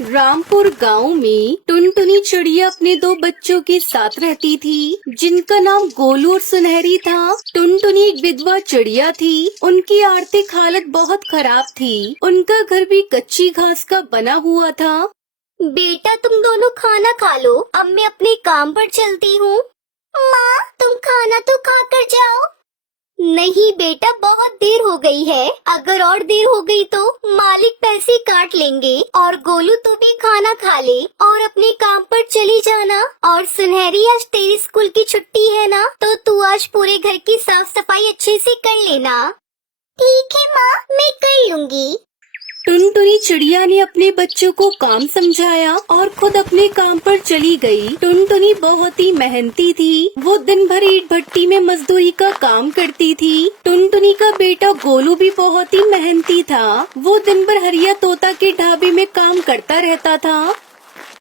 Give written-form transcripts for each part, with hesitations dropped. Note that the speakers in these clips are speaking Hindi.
रामपुर गांव में टुनटुनी चिड़िया अपने दो बच्चों के साथ रहती थी, जिनका नाम गोलू और सुनहरी था। टुनटुनी एक विधवा चिड़िया थी। उनकी आर्थिक हालत बहुत खराब थी। उनका घर भी कच्ची घास का बना हुआ था। बेटा, तुम दोनों खाना खा लो, अब मैं अपने काम पर चलती हूँ। माँ, तुम खाना तो खा कर जाओ। नहीं बेटा, बहुत देर हो गई है। अगर और देर हो गई तो मालिक पैसे काट लेंगे। और गोलू, तू भी खाना खा ले और अपने काम पर चली जाना। और सुनहरी, आज तेरी स्कूल की छुट्टी है ना, तो तू आज पूरे घर की साफ सफाई अच्छे से कर लेना। ठीक है माँ, मैं कर लूँगी। टुनटुनी चिड़िया ने अपने बच्चों को काम समझाया और खुद अपने काम पर चली गई। टुनटुनी बहुत ही मेहनती थी। वो दिन भर ईंट भट्टी में मजदूरी का काम करती थी। टुनटुनी का बेटा गोलू भी बहुत ही मेहनती था। वो दिन भर हरिया तोता के ढाबे में काम करता रहता था।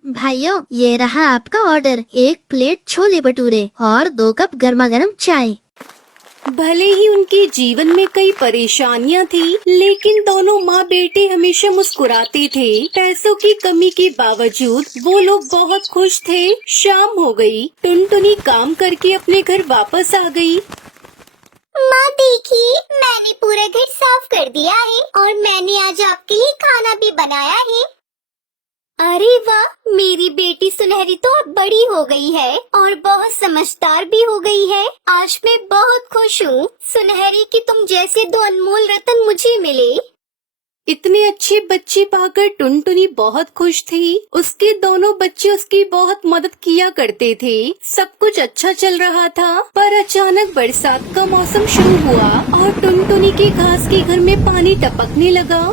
भाइयों, ये रहा आपका ऑर्डर। 1 प्लेट छोले भटूरे और 2 कप गर्मा गर्म चाय। भले ही उनके जीवन में कई परेशानियां थी, लेकिन दोनों माँ बेटे हमेशा मुस्कुराते थे। पैसों की कमी के बावजूद वो लोग बहुत खुश थे। शाम हो गई। टुनटुनी काम करके अपने घर वापस आ गई। माँ देखिए, मैंने पूरा घर साफ कर दिया है और मैंने आज आपके लिए खाना भी बनाया है। अरे वाह, मेरी बेटी सुनहरी तो अब बड़ी हो गई है और बहुत समझदार भी हो गई है। आज मैं बहुत खुश हूँ सुनहरी कि तुम जैसे 2 अनमोल रत्न मुझे मिले। इतने अच्छे बच्चे पाकर टुनटुनी बहुत खुश थी। उसके दोनों बच्चे उसकी बहुत मदद किया करते थे। सब कुछ अच्छा चल रहा था, पर अचानक बरसात का मौसम शुरू हुआ और टुनटुनी के घास के घर में पानी टपकने लगा।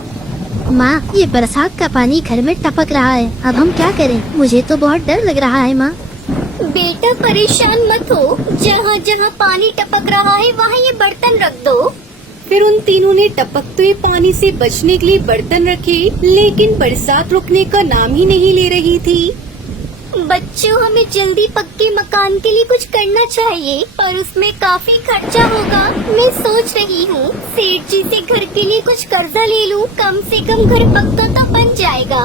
माँ, ये बरसात का पानी घर में टपक रहा है। अब हम क्या करें? मुझे तो बहुत डर लग रहा है। माँ बेटा, परेशान मत हो। जहाँ जहाँ पानी टपक रहा है वहाँ ये बर्तन रख दो। फिर उन तीनों ने टपकते हुए पानी से बचने के लिए बर्तन रखे, लेकिन बरसात रुकने का नाम ही नहीं ले रही थी। बच्चों, हमें जल्दी पक्के मकान के लिए कुछ करना चाहिए, पर उसमें काफी खर्चा होगा। मैं सोच रही हूँ सेठ जी से घर के लिए कुछ कर्जा ले लूँ। कम से कम घर पक्का तो बन जाएगा।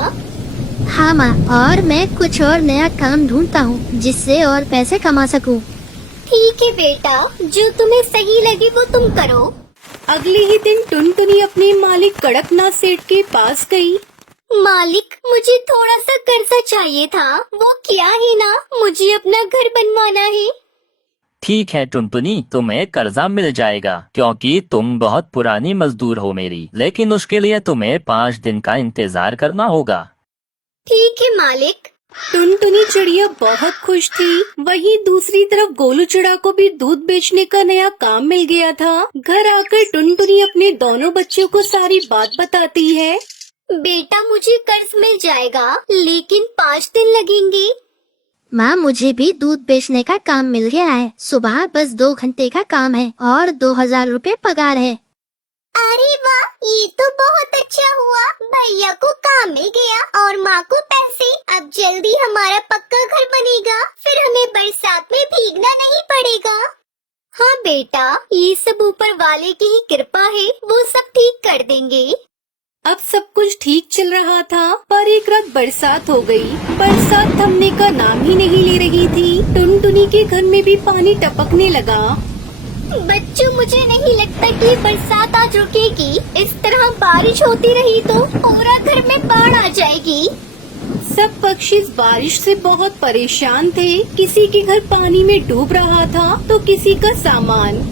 हाँ माँ, और मैं कुछ और नया काम ढूंढता हूँ जिससे और पैसे कमा सकूँ। ठीक है बेटा, जो तुम्हें सही लगे वो तुम करो। अगले ही दिन टुनटुनी अपने मालिक कड़कनाथ सेठ के पास गई। मालिक, मुझे थोड़ा सा कर्जा चाहिए था। वो क्या है ना, मुझे अपना घर बनवाना है। ठीक है टुनटुनी, तुम्हें कर्जा मिल जाएगा क्योंकि तुम बहुत पुरानी मजदूर हो मेरी, लेकिन उसके लिए तुम्हें 5 दिन का इंतजार करना होगा। ठीक है मालिक। टुनटुनी चिड़िया बहुत खुश थी। वहीं दूसरी तरफ गोलू चिड़ा को भी दूध बेचने का नया काम मिल गया था। घर आकर टुनटुनी अपने दोनों बच्चों को सारी बात बताती है। बेटा, मुझे कर्ज मिल जाएगा, लेकिन 5 दिन लगेंगे। माँ, मुझे भी दूध बेचने का काम मिल गया है। सुबह बस 2 घंटे का काम है और 2000 रुपए पगार है। अरे वाह, ये तो बहुत अच्छा हुआ। भैया को काम मिल गया और माँ को पैसे। अब जल्दी हमारा पक्का घर बनेगा, फिर हमें बरसात में भीगना नहीं पड़ेगा। हाँ बेटा, ये सब ऊपर वाले की ही कृपा है, वो सब ठीक कर देंगे। अब सब कुछ ठीक चल रहा था, पर एक रात बरसात हो गई। बरसात थमने का नाम ही नहीं ले रही थी। टुनटुनी के घर में भी पानी टपकने लगा। बच्चों, मुझे नहीं लगता कि बरसात आज रुकेगी। इस तरह बारिश होती रही तो पूरा घर में बाढ़ आ जाएगी। सब पक्षी इस बारिश से बहुत परेशान थे। किसी के घर पानी में डूब रहा था तो किसी का सामान।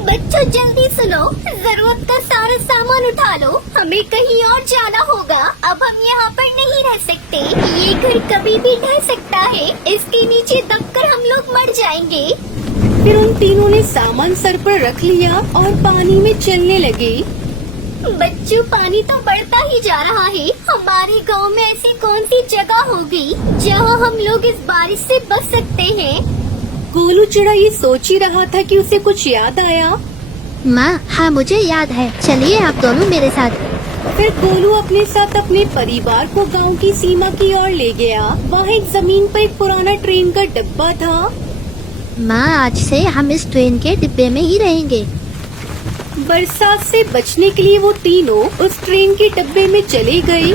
बच्चों, जल्दी सुनो, जरूरत का सारा सामान उठा लो, हमें कहीं और जाना होगा। अब हम यहाँ पर नहीं रह सकते। ये घर कभी भी ढह सकता है। इसके नीचे दबकर हम लोग मर जाएंगे। फिर उन तीनों ने सामान सर पर रख लिया और पानी में चलने लगे। बच्चों, पानी तो बढ़ता ही जा रहा है। हमारे गांव में ऐसी कौन सी जगह होगी जहां हम लोग इस बारिश से बच सकते हैं? गोलू चिड़ा ये सोच ही रहा था कि उसे कुछ याद आया। माँ, हाँ मुझे याद है, चलिए आप दोनों मेरे साथ। फिर गोलू अपने साथ अपने परिवार को गांव की सीमा की ओर ले गया। वहाँ एक जमीन पर एक पुराना ट्रेन का डिब्बा था। माँ, आज से हम इस ट्रेन के डिब्बे में ही रहेंगे। बरसात से बचने के लिए वो तीनों उस ट्रेन के डिब्बे में चले गए।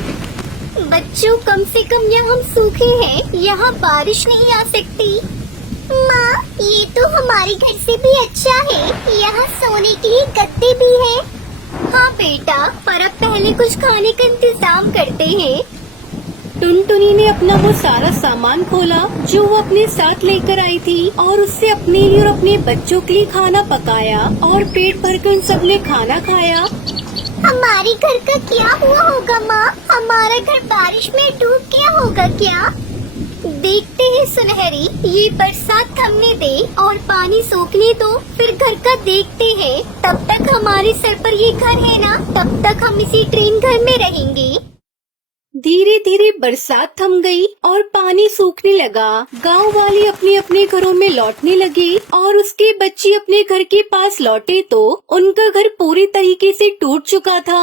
बच्चों कम से कम यहाँ हम सूखे हैं, यहाँ बारिश नहीं आ सकती। माँ ये तो हमारे घर से भी अच्छा है, यहाँ सोने के लिए गद्दे भी हैं। हाँ बेटा, पर अब पहले कुछ खाने का इंतजाम करते हैं। टुनटुनी ने अपना वो सारा सामान खोला जो वो अपने साथ लेकर आई थी और उससे अपने लिए और अपने बच्चों के लिए खाना पकाया और पेट भरकर उन सब ने खाना खाया। हमारे घर का क्या हुआ होगा माँ? हमारा घर बारिश में डूब गया होगा क्या? देखते हैं सुनहरी, ये बरसात थमने दे और पानी सूखने दो, फिर घर का देखते हैं। तब तक हमारे सर पर ये घर है ना, तब तक हम इसी ट्रेन घर में रहेंगे। धीरे धीरे बरसात थम गई और पानी सूखने लगा। गांव वाले अपने अपने घरों में लौटने लगे और उसके बच्चे अपने घर के पास लौटे तो उनका घर पूरी तरीके से टूट चुका था।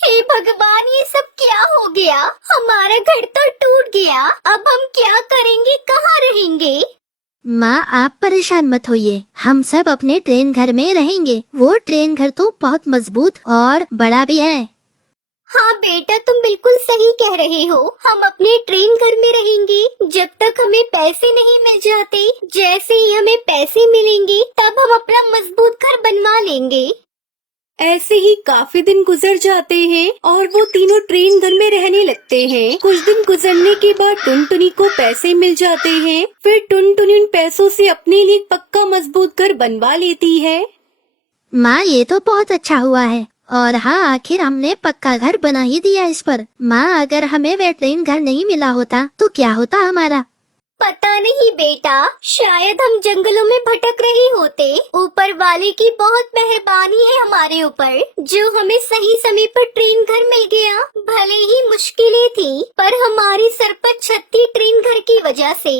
हे भगवान, ये सब क्या हो गया? हमारा घर तो टूट गया, अब हम क्या करेंगे, कहाँ रहेंगे? माँ आप परेशान मत होइए, हम सब अपने ट्रेन घर में रहेंगे। वो ट्रेन घर तो बहुत मजबूत और बड़ा भी है। हाँ बेटा, तुम बिल्कुल सही कह रहे हो। हम अपने ट्रेन घर में रहेंगे जब तक हमें पैसे नहीं मिल जाते। जैसे ही हमें पैसे मिलेंगे तब हम अपना मजबूत घर बनवा लेंगे। ऐसे ही काफी दिन गुजर जाते हैं और वो तीनों ट्रेन घर में रहने लगते हैं। कुछ दिन गुजरने के बाद टुनटुनी को पैसे मिल जाते हैं। फिर टुनटुनी उन पैसों से अपने लिए एक पक्का मजबूत घर बनवा लेती है। माँ ये तो बहुत अच्छा हुआ है और हाँ आखिर हमने पक्का घर बना ही दिया इस पर। माँ अगर हमें वे ट्रेन घर नहीं मिला होता तो क्या होता हमारा? पता नहीं बेटा, शायद हम जंगलों में भटक रहे होते। ऊपर वाले की बहुत मेहरबानी है हमारे ऊपर, जो हमें सही समय पर ट्रेन घर मिल गया। भले ही मुश्किलें थी, पर हमारी सर पर छत थी ट्रेन घर की वजह से।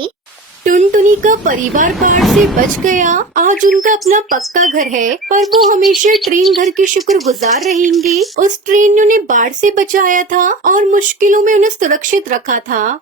टुनटुनी का परिवार बाढ़ से बच गया। आज उनका अपना पक्का घर है, पर वो हमेशा ट्रेन घर के शुक्रगुजार रहेंगे। उस ट्रेन ने उन्हें बाढ़ से बचाया था और मुश्किलों में उन्हें सुरक्षित रखा था।